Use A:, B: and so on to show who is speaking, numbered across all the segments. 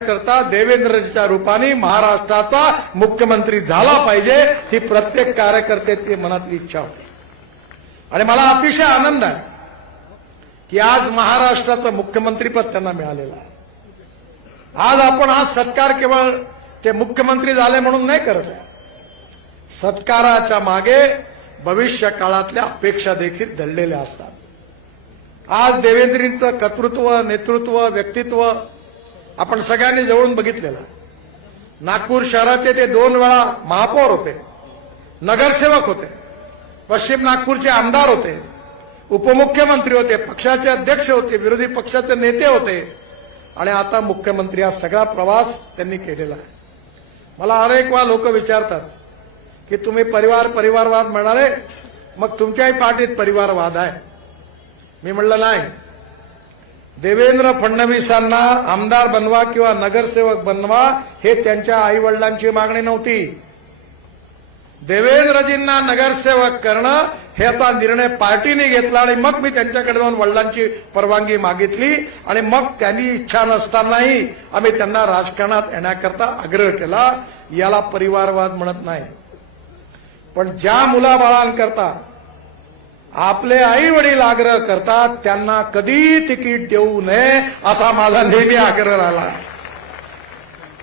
A: करता देवेंद्रच्या रूपाने महाराष्ट्राचा मुख्यमंत्री झाला पाहिजे ही प्रत्येक कार्यकर्त्याची मनातली इच्छा होती. आणि मला अतिशय आनंद आहे की आज महाराष्ट्राचं मुख्यमंत्रीपद त्यांना मिळालेलं आहे. आज आपण हा सत्कार केवळ ते मुख्यमंत्री झाले म्हणून नाही करत आहे. सत्काराच्या मागे भविष्य काळातल्या अपेक्षा देखील दडलेल्या असतात. आज देवेंद्रींचं कर्तृत्व नेतृत्व व्यक्तित्व आपण सगळ्यांनी जवळून बघितलेला. नागपूर शहराचे ते दोन वेळा महापौर होते. नगरसेवक होते. पश्चिम नागपूरचे आमदार होते. उपमुख्यमंत्री होते पक्षाचे अध्यक्ष होते विरोधी पक्षाचे नेते होते. आणि आता मुख्यमंत्री हा सगळा प्रवास त्यांनी केलेला आहे. मला अनेक वेळा लोक विचारतात की तुम्ही परिवार परिवारवाद म्हणाले मग तुमच्याही पार्टीत परिवारवाद आहे. मी म्हणलं नाही. देवेंद्र फडणवीसांना आमदार बनवा किंवा नगरसेवक बनवा हे त्यांच्या आईवडिलांची मागणी नव्हती. देवेंद्रजींना नगरसेवक करणं हे आता निर्णय पार्टीने घेतला आणि मग मी त्यांच्याकडे जाऊन वडिलांची परवानगी मागितली आणि मग त्यांनी इच्छा नसतानाही आम्ही त्यांना राजकारणात येण्याकरता आग्रह केला. याला परिवारवाद म्हणत नाही. पण ज्या मुलाबाळांकरता आपले आई वडील आग्रह करतात त्यांना कधी तिकीट देऊ नये असा माझा नेहमी आग्रह राहिला.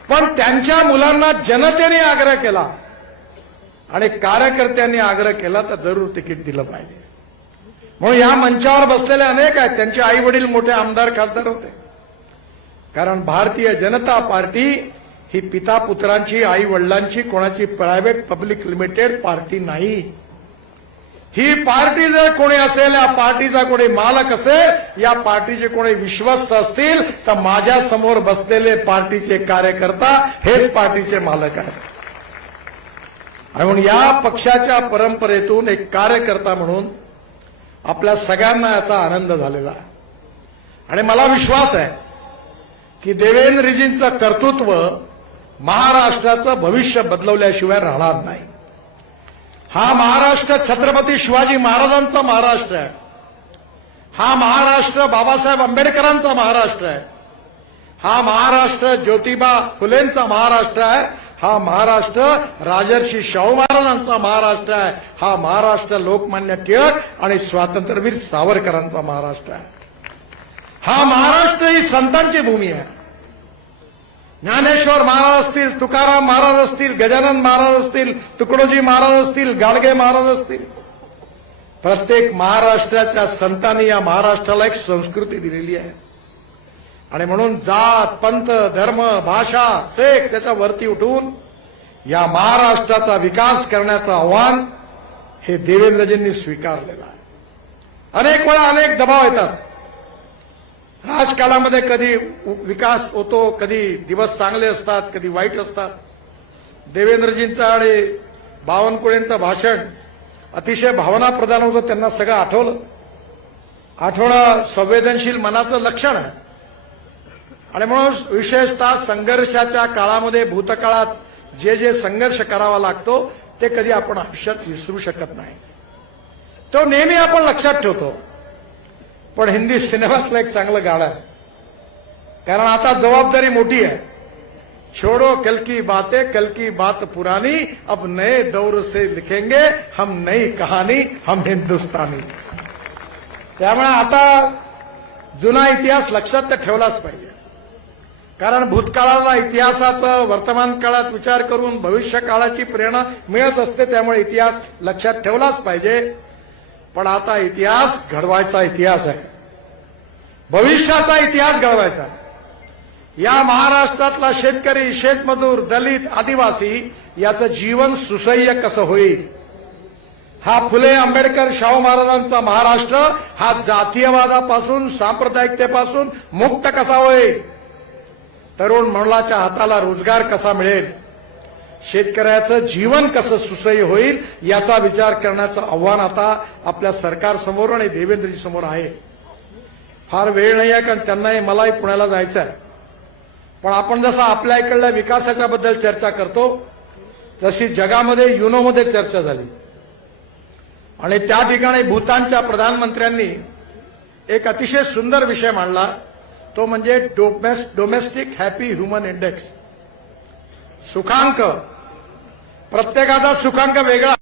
A: पण त्यांच्या मुलांना जनतेने आग्रह केला. आणि कार्यकर्त्यांनी आग्रह केला तर जरूर तिकीट दिलं पाहिजे. म्हणून या मंचावर बसलेले अनेक आहेत. त्यांचे आई वडील मोठे आमदार खासदार होते. कारण भारतीय जनता पार्टी ही पिता पुत्रांची आई वडिलांची कोणाची प्रायव्हेट पब्लिक लिमिटेड पार्टी नाही. ही पार्टी जर कोणी असेल या पार्टीचा कोणी मालक असेल या पार्टीचे कोणी विश्वस्त असतील तर माझ्यासमोर बसलेले पार्टीचे कार्यकर्ता हेच पार्टीचे मालक आहेत. आणि म्हणून या पक्षाच्या परंपरेतून एक कार्यकर्ता म्हणून आपल्या सगळ्यांना याचा आनंद झालेला आहे. आणि मला विश्वास आहे की देवेंद्रजींचं कर्तृत्व महाराष्ट्राचं भविष्य बदलवल्याशिवाय राहणार नाही. हा महाराष्ट्र छत्रपती शिवाजी महाराजांचा महाराष्ट्र आहे. हा महाराष्ट्र बाबासाहेब आंबेडकरांचा महाराष्ट्र आहे. हा महाराष्ट्र ज्योतिबा फुलेंचा महाराष्ट्र आहे. हा महाराष्ट्र राजर्षी शाहू महाराजांचा महाराष्ट्र आहे. हा महाराष्ट्र लोकमान्य टिळक आणि स्वातंत्र्यवीर सावरकरांचा महाराष्ट्र आहे. हा महाराष्ट्र ही संतांची भूमी आहे. ज्ञानेश्वर महाराज असतील तुकाराम महाराज असतील गजानन महाराज असतील तुकडोजी महाराज असतील गाडगे महाराज असतील. प्रत्येक महाराष्ट्राच्या संतांनी या महाराष्ट्राला एक संस्कृती दिलेली आहे. आणि म्हणून जात पंथ धर्म भाषा सेक्स याच्या वरती उठून या महाराष्ट्राचा विकास करण्याचं आव्हान हे देवेंद्रजींनी स्वीकारलेलं आहे. अनेक वेळा अनेक दबाव येतात. राजकारणामध्ये कधी विकास होतो कधी दिवस चांगले असतात कधी वाईट असतात. देवेंद्रजींचं आणि बावनकुळेंचं भाषण अतिशय भावना प्रदान होतं त्यांना सगळं आठवलं. आठवणं संवेदनशील मनाचं लक्षण आहे. आणि म्हणून विशेषतः संघर्षाच्या काळामध्ये भूतकाळात जे जे संघर्ष करावा लागतो ते कधी आपण आयुष्यात विसरू शकत नाही. तो नेहमी आपण लक्षात ठेवतो. पण हिंदी सिनेमातलं एक चांगलं गाणं आहे. कारण आता जबाबदारी मोठी आहे. छोड़ो कल की बातें कल की बात पुरानी अब नए दौर से लिखेंगे हम नई कहानी हम हिंदुस्तानी। त्यामुळे आता जुना इतिहास लक्षात तर ठेवलाच पाहिजे. कारण भूतकाळाला इतिहासाचं वर्तमान काळात विचार करून भविष्य काळाची प्रेरणा मिळत असते त्यामुळे इतिहास लक्षात ठेवलाच पाहिजे. पण आता इतिहास घडवायचा इतिहास आहे. भविष्याचा इतिहास घडवायचा या महाराष्ट्रातला शेतकरी शेतमजूर दलित आदिवासी याचं जीवन सुसह्य कसं होईल? हा फुले आंबेडकर शाहू महाराजांचा महाराष्ट्र हा जातीयवादापासून सांप्रदायिकतेपासून मुक्त कसा होईल? तरुण मंडळाच्या हाताला रोजगार कसा मिळेल? शेतकऱ्याचं जीवन कसं सुसह्य होईल याचा विचार करण्याचं आव्हान आता आपल्या सरकारसमोर आणि देवेंद्रजी समोर आहे. फार वेळ नाही आहे कारण त्यांनाही मलाही पुण्याला जायचं आहे. पण आपण जसं आपल्या इकडल्या विकासाच्या बद्दल चर्चा करतो तशी जगामध्ये युनोमध्ये चर्चा झाली. आणि त्या ठिकाणी भूतानच्या प्रधानमंत्र्यांनी एक अतिशय सुंदर विषय मांडला तो म्हणजे domes domestic happy human index. सुखांक. प्रत्येकाचा सुखांक वेगळा.